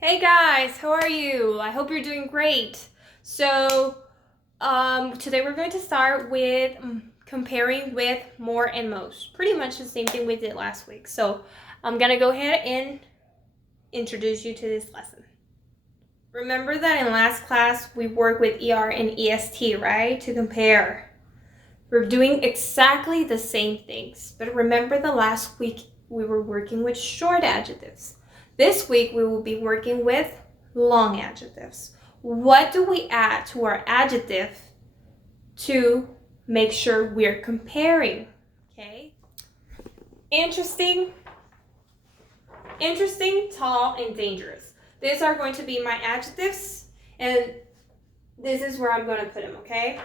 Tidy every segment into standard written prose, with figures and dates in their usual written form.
Hey guys, how are you? I hope you're doing great. Today we're going to start with comparing with more and most. Pretty much the same thing we did last week. So I'm gonna go ahead and introduce you to this lesson. Remember that in last class we worked with ER and EST, right? To compare. We're doing exactly the same things, but remember the last week we were working with short adjectives. This week we will be working with long adjectives. What do we add to our adjective to make sure we're comparing? Okay. Interesting, tall, and dangerous. These are going to be my adjectives, and this is where I'm going to put them, okay?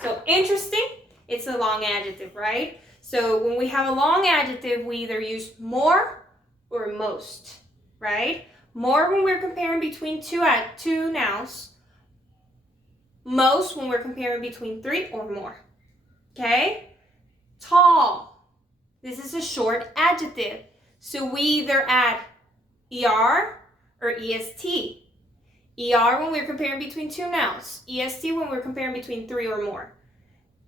So interesting, it's a long adjective, right? So when we have a long adjective, we either use more or most, right? More when we're comparing between two nouns. Most when we're comparing between three or more, okay? Tall, this is a short adjective. So we either add ER or EST. ER when we're comparing between two nouns. EST when we're comparing between three or more.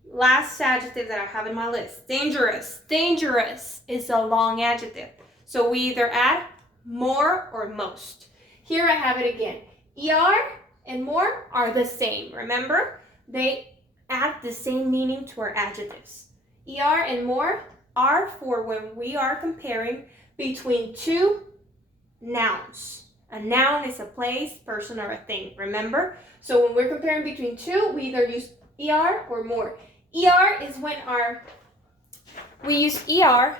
Last adjective that I have in my list, dangerous. Dangerous is a long adjective. So we either add more or most. Here I have it again. ER and more are the same. Remember, they add the same meaning to our adjectives. ER and more are for when we are comparing between two nouns. A noun is a place, person, or a thing, remember? So when we're comparing between two, we either use ER or more. ER is when we use ER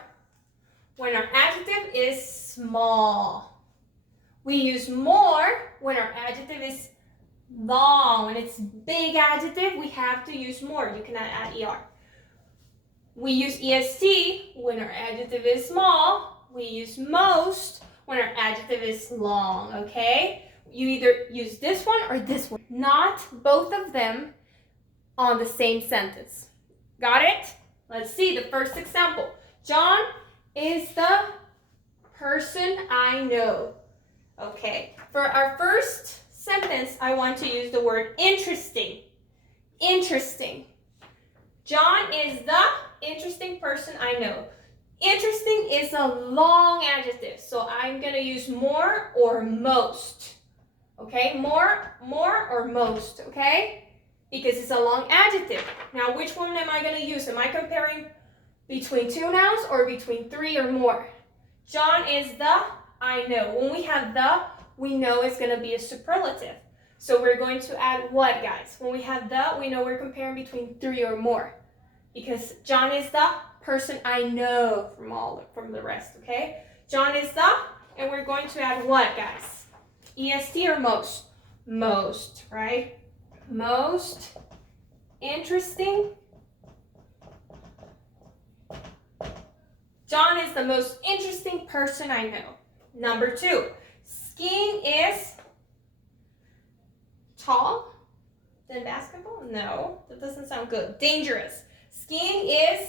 when our adjective is small. We use more when our adjective is long. When it's big adjective, we have to use more. You cannot add ER. We use EST when our adjective is small. We use most when our adjective is long, okay? You either use this one or this one, not both of them on the same sentence. Got it? Let's see the first example. John is the person I know. Okay, for our first sentence, I want to use the word interesting. Interesting. John is the interesting person I know. Interesting is a long adjective, so I'm going to use more or most. Okay, more or most, okay? Because it's a long adjective. Now, which one am I going to use? Am I comparing between two nouns or between three or more? John is the I know. When we have the, we know it's going to be a superlative. So we're going to add what, guys? When we have the, we know we're comparing between three or more. Because John is the person I know from the rest, okay? John is the, and we're going to add what, guys? EST or most? Most, right? Most interesting. John is the most interesting person I know. Number 2, skiing is tall than basketball? No, that doesn't sound good. Dangerous. Skiing is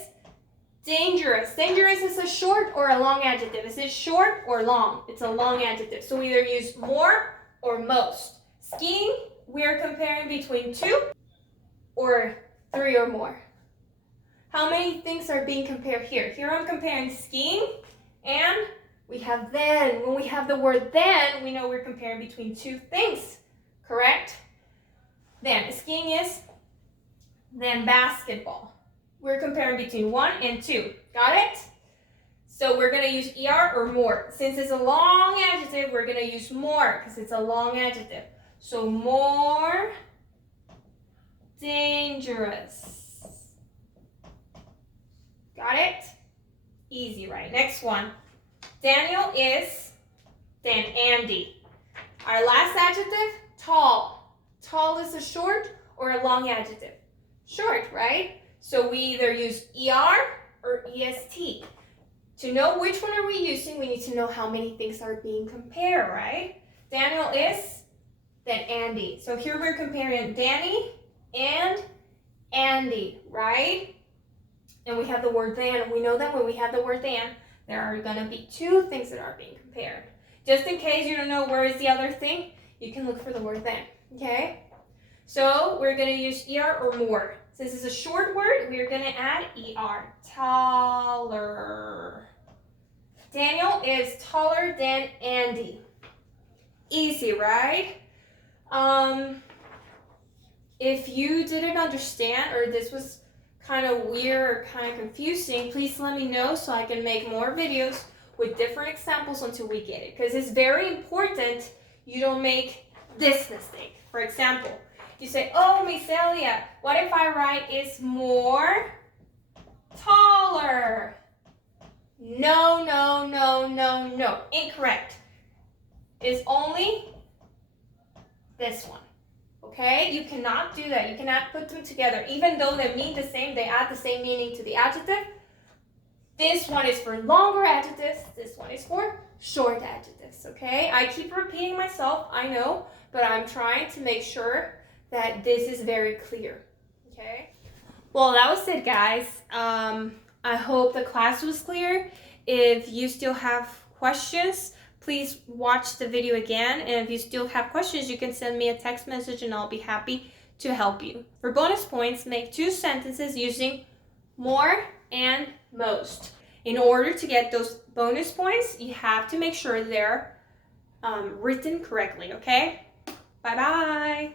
dangerous. Dangerous is a short or a long adjective. Is it short or long? It's a long adjective. So we either use more or most. Skiing, we're comparing between 2 or 3 or more. How many things are being compared here? Here I'm comparing skiing and we have then. When we have the word then, we know we're comparing between 2 things, correct? Then, skiing is then basketball. We're comparing between 1 and 2. Got it? So we're going to use ER or more. Since it's a long adjective, we're going to use more because it's a long adjective. So more dangerous. Got it? Easy, right? Next one. Daniel is then Andy. Our last adjective, tall. Tall is a short or a long adjective? Short, right? So we either use ER or EST. To know which one are we using, we need to know how many things are being compared, right? Daniel is then Andy. So here we're comparing Danny and Andy, right? And we have the word then. We know that when we have the word then, there are going to be 2 things that are being compared. Just in case you don't know where is the other thing, you can look for the word then, okay? So we're gonna use ER or more. Since it's a short word, we're gonna add ER. Taller. Daniel is taller than Andy. Easy, right? If you didn't understand or this was kind of weird or kind of confusing, please let me know so I can make more videos with different examples until we get it. Because it's very important you don't make this mistake. For example, you say, oh, Miss Elia, what if I write is more taller? No, no, no, no, no. Incorrect. It's only this one. Okay? You cannot do that. You cannot put them together. Even though they mean the same, they add the same meaning to the adjective. This one is for longer adjectives. This one is for short adjectives. Okay? I keep repeating myself, I know, but I'm trying to make sure that this is very clear. Okay? Well, that was it, guys. I hope the class was clear. If you still have questions, please watch the video again. And if you still have questions, you can send me a text message and I'll be happy to help you. For bonus points, make 2 sentences using more and most. In order to get those bonus points, you have to make sure they're written correctly, okay? Bye-bye.